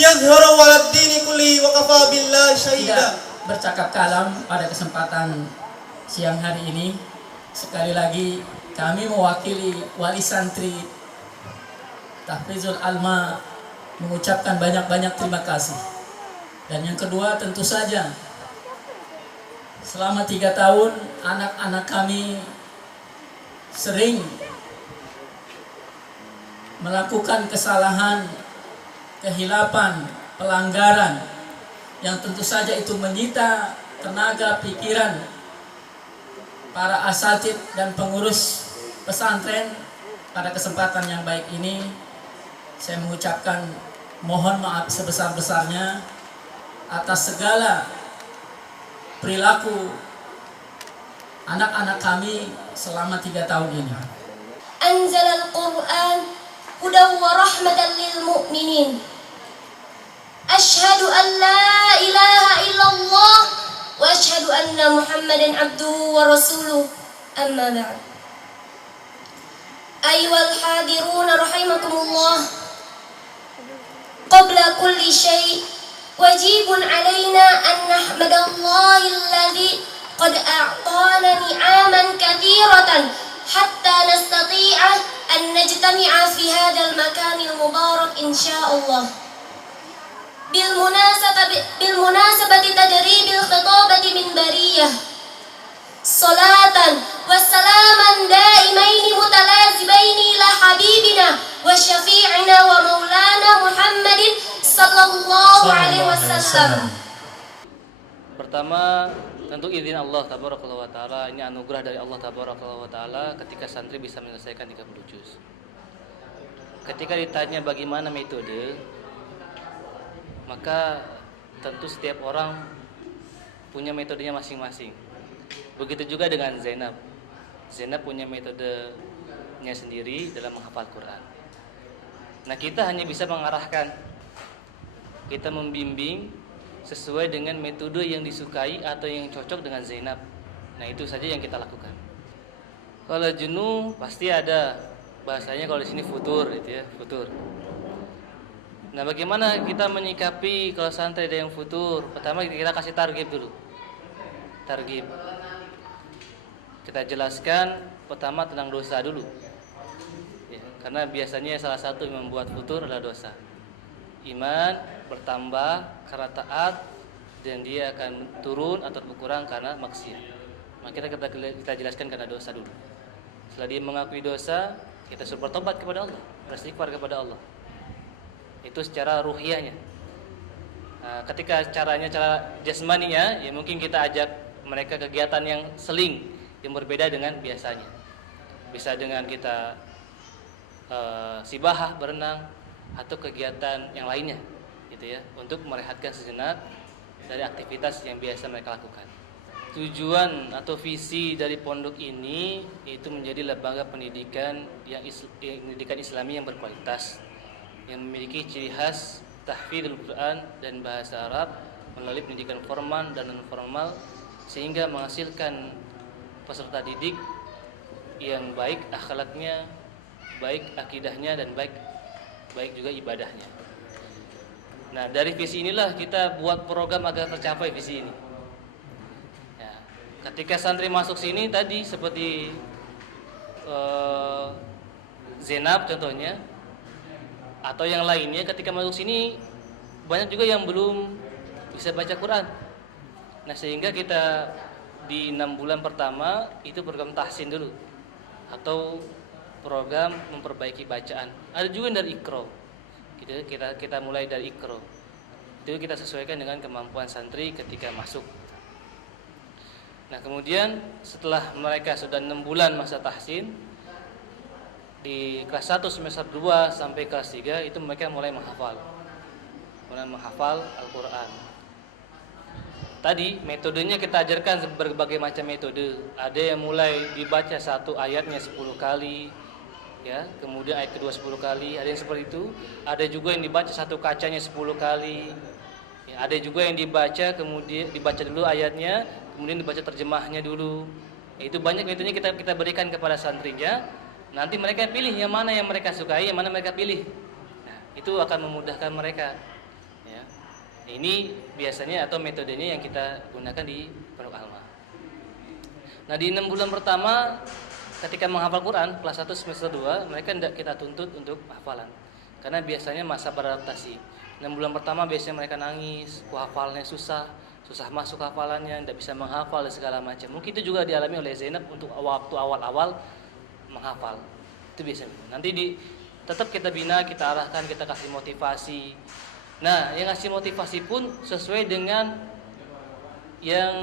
yadhharu 'alad dini kulli wa kafa billahi syahida. Tidak bercakap kalam pada kesempatan siang hari ini. Sekali lagi kami mewakili wali santri Tahfizul Alma mengucapkan banyak-banyak terima kasih. Dan yang kedua tentu saja selama 3 tahun anak-anak kami sering melakukan kesalahan, kehilapan, pelanggaran yang tentu saja itu menyita tenaga pikiran para asatid dan pengurus pesantren. Pada kesempatan yang baik ini saya mengucapkan mohon maaf sebesar-besarnya atas segala perilaku anak-anak kami selama 3 tahun ini. Anzalal Qur'an hudan wa rahmatan lil mu'minin. Asyhadu an la ilaha illallah wa asyhadu anna Muhammadan abduhu wa rasuluh. Amma ba'd. Ayyuhal hadirun rahimakumullah. Qabla kulli syai' wajibun alaina an nahmadallahi alladhi qad a'tana ni'aman katsiratan hatta nastati'a an najtami'a fi hadzal makanil mubarak insyaallah. Bilmunasabati tadribil khitabati min bariyah salatan wassalaman daimaini mutalazibaini ila habibina wa syafi'ina wa maulana Muhammadin sallallahu alaihi wasallam. Pertama, tentu izin Allah tabaraka wa taala, ini anugerah dari Allah tabaraka wa taala ketika santri bisa menyelesaikan 30 juz. Ketika ditanya bagaimana metode, maka tentu setiap orang punya metodenya masing-masing. Begitu juga dengan Zainab. Zainab punya metodenya sendiri dalam menghafal Quran. Nah, kita hanya bisa mengarahkan, kita membimbing sesuai dengan metode yang disukai atau yang cocok dengan Zainab. Nah, itu saja yang kita lakukan. Kalau jenuh pasti ada, bahasanya kalau di sini futur gitu ya, futur. Nah, bagaimana kita menyikapi kalau santri ada yang futur? Pertama kita kasih targib dulu. Targib. Kita jelaskan pertama tentang dosa dulu. Ya, karena biasanya salah satu yang membuat futur adalah dosa. Iman bertambah karena taat dan dia akan turun atau berkurang karena maksiat. Maka kita jelaskan karena dosa dulu. Setelah dia mengakui dosa, kita suruh bertobat kepada Allah, beristighfar kepada Allah. Itu secara ruhiyahnya. Nah, ketika cara jasmaninya, ya mungkin kita ajak mereka kegiatan yang seling, yang berbeda dengan biasanya. Bisa dengan kita sibahah, berenang, atau kegiatan yang lainnya, gitu ya, untuk merehatkan sejenak dari aktivitas yang biasa mereka lakukan. Tujuan atau visi dari pondok ini itu menjadi lembaga pendidikan pendidikan Islami yang berkualitas, yang memiliki ciri khas tahfidzul Quran dan bahasa Arab melalui pendidikan formal dan non formal, sehingga menghasilkan peserta didik yang baik akhlaknya, baik akidahnya, dan baik juga ibadahnya. Nah, dari visi inilah kita buat program agar tercapai visi ini. Ya, ketika santri masuk sini tadi seperti Zainab contohnya, atau yang lainnya, ketika masuk sini banyak juga yang belum bisa baca Quran. Nah, sehingga kita di 6 bulan pertama itu program tahsin dulu, atau program memperbaiki bacaan. Ada juga dari Iqra. Kita mulai dari Iqra. Itu kita sesuaikan dengan kemampuan santri ketika masuk. Nah, kemudian setelah mereka sudah 6 bulan masa tahsin, di kelas 1 semester 2 sampai kelas 3 itu mereka mulai menghafal Al-Quran. Tadi metodenya kita ajarkan berbagai macam metode. Ada yang mulai dibaca satu ayatnya 10 kali, ya, kemudian ayat kedua 10 kali, ada yang seperti itu. Ada juga yang dibaca satu kacanya 10 kali, ya, ada juga yang dibaca kemudian dibaca dulu ayatnya, kemudian dibaca terjemahnya dulu. Ya, itu banyak metodenya kita berikan kepada santrinya. Nanti mereka pilih yang mana yang mereka sukai, yang mana mereka pilih. Nah, itu akan memudahkan mereka. Ini biasanya atau metodenya yang kita gunakan di Pondok Alma. Nah, di 6 bulan pertama ketika menghafal Quran kelas 1 semester 2, mereka tidak kita tuntut untuk hafalan. Karena biasanya masa beradaptasi. 6 bulan pertama biasanya mereka nangis, hafalnya susah masuk hafalannya, tidak bisa menghafal dan segala macam. Mungkin itu juga dialami oleh Zainab untuk waktu awal-awal menghafal. Itu biasanya. Nanti tetap kita bina, kita arahkan, kita kasih motivasi. Nah, yang ngasih motivasi pun sesuai dengan yang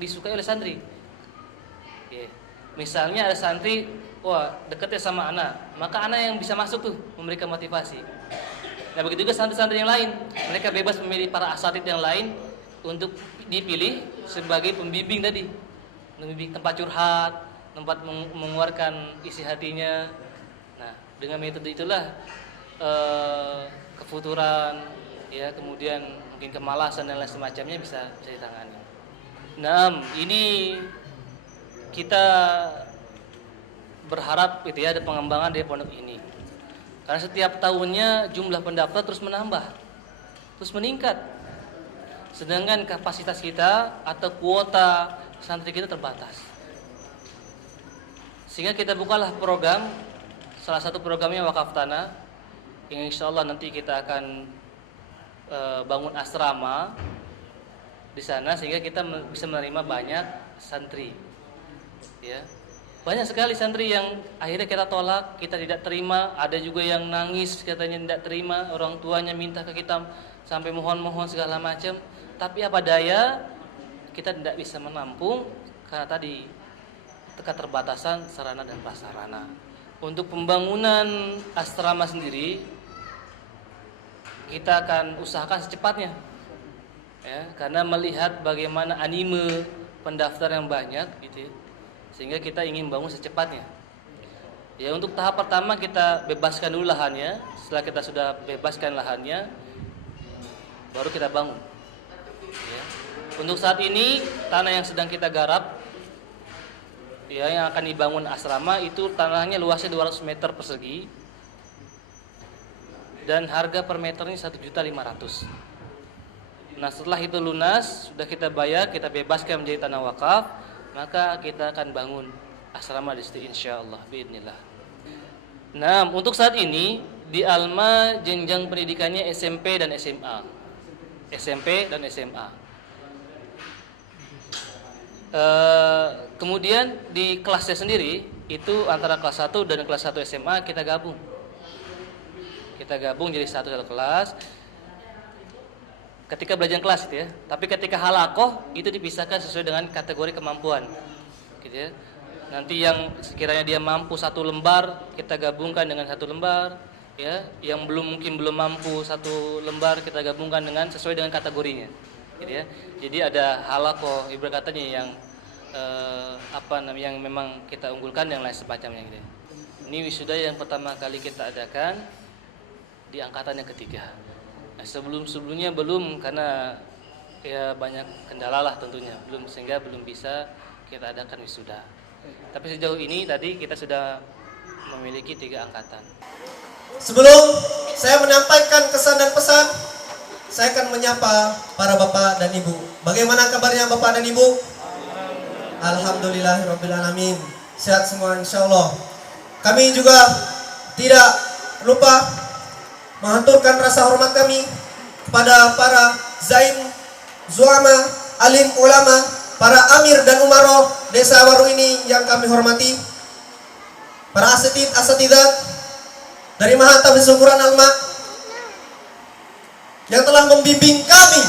disukai oleh santri. Yeah. Misalnya ada santri, wah dekatnya sama anak, maka anak yang bisa masuk tuh memberikan motivasi. Nah, begitu juga santri-santri yang lain, mereka bebas memilih para asatid yang lain untuk dipilih sebagai pembimbing tadi, pembimbing tempat curhat, tempat mengeluarkan isi hatinya. Nah, dengan metode itulah kefuturan, ya, kemudian mungkin kemalasan dan lain semacamnya bisa ditangani. Nah, ini kita berharap gitu ya ada pengembangan dari pondok ini. Karena setiap tahunnya jumlah pendaftar terus menambah, terus meningkat. Sedangkan kapasitas kita atau kuota santri kita terbatas. Sehingga kita bukalah program, salah satu programnya wakaf tanah, yang insya Allah nanti kita akan bangun asrama di sana sehingga kita bisa menerima banyak santri. Ya, banyak sekali santri yang akhirnya kita tolak, kita tidak terima. Ada juga yang nangis katanya tidak terima, orang tuanya minta ke kita sampai mohon-mohon segala macam. Tapi apa daya, kita tidak bisa menampung karena tadi keterbatasan sarana dan prasarana. Untuk pembangunan asrama sendiri kita akan usahakan secepatnya, ya, karena melihat bagaimana anime pendaftar yang banyak, gitu ya, sehingga kita ingin bangun secepatnya. Ya, untuk tahap pertama kita bebaskan dulu lahannya. Setelah kita sudah bebaskan lahannya, baru kita bangun. Ya. Untuk saat ini tanah yang sedang kita garap, ya, yang akan dibangun asrama itu tanahnya luasnya 200 meter persegi dan harga per meternya 1.500.000. Nah, setelah itu lunas, sudah kita bayar, kita bebaskan menjadi tanah wakaf, maka kita akan bangun asrama di situ insyaallah biidznillah. Nah, untuk saat ini di Alma jenjang pendidikannya SMP dan SMA. SMP dan SMA. Kemudian di kelasnya sendiri itu antara kelas 1 dan kelas 1 SMA kita gabung. Kita gabung jadi satu kelas. Ketika belajar kelas gitu ya. Tapi ketika halakoh itu dipisahkan sesuai dengan kategori kemampuan. Gitu ya. Nanti yang sekiranya dia mampu 1 lembar kita gabungkan dengan 1 lembar, ya. Yang mungkin belum mampu 1 lembar kita gabungkan dengan sesuai dengan kategorinya. Gitu ya. Jadi ada halakoh ibarat katanya yang yang memang kita unggulkan yang lain semacamnya gitu. Ini wisuda yang pertama kali kita adakan di angkatan yang ketiga. Nah, sebelumnya belum karena ya banyak kendala lah tentunya, sehingga belum bisa kita adakan wisuda. Tapi sejauh ini tadi kita sudah memiliki 3 angkatan. Sebelum saya menyampaikan kesan dan pesan, saya akan menyapa para bapak dan ibu. Bagaimana kabarnya bapak dan ibu? Alhamdulillahirrabbilalamin. Sehat semua insyaallah. Kami juga tidak lupa menghaturkan rasa hormat kami kepada para zaim, zuama, alim, ulama, para amir dan umaroh desa Waru ini yang kami hormati, para asatidat dari Mahat Tabligh Quran Alma yang telah membimbing kami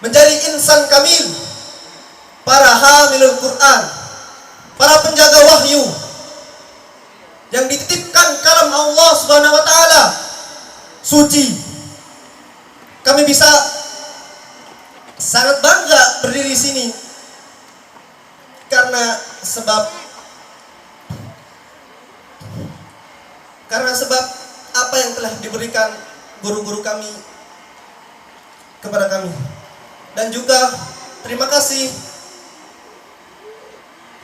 menjadi insan kamil, para hamilul Quran, para penjaga wahyu yang dititipkan kalam Allah Subhanahu wa taala suci. Kami bisa sangat bangga berdiri di sini karena sebab apa yang telah diberikan guru-guru kami kepada kami. Dan juga terima kasih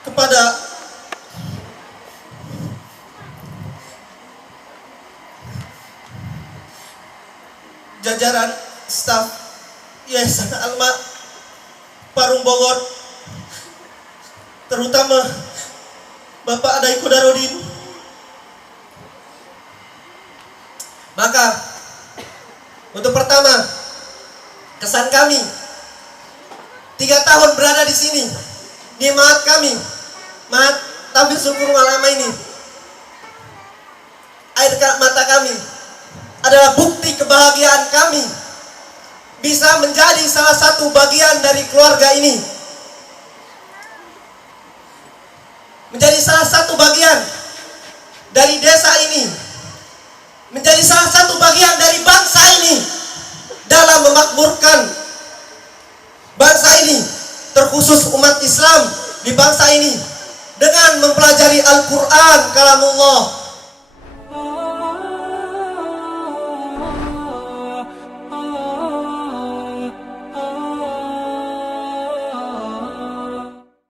kepada jajaran staf Yayasan Alma Parung Bogor, terutama Bapak Adai Kodarudin. Maka untuk pertama, kesan kami 3 tahun berada di sini, nikmat kami, mat tampil syukur malam ini, air mata kami adalah bukti kebahagiaan kami bisa menjadi salah satu bagian dari keluarga ini, menjadi salah satu bagian dari desa ini, menjadi salah satu bagian dari bangsa ini dalam memakmurkan bangsa ini, terkhusus umat Islam di bangsa ini, dengan mempelajari Al-Quran kalamullah,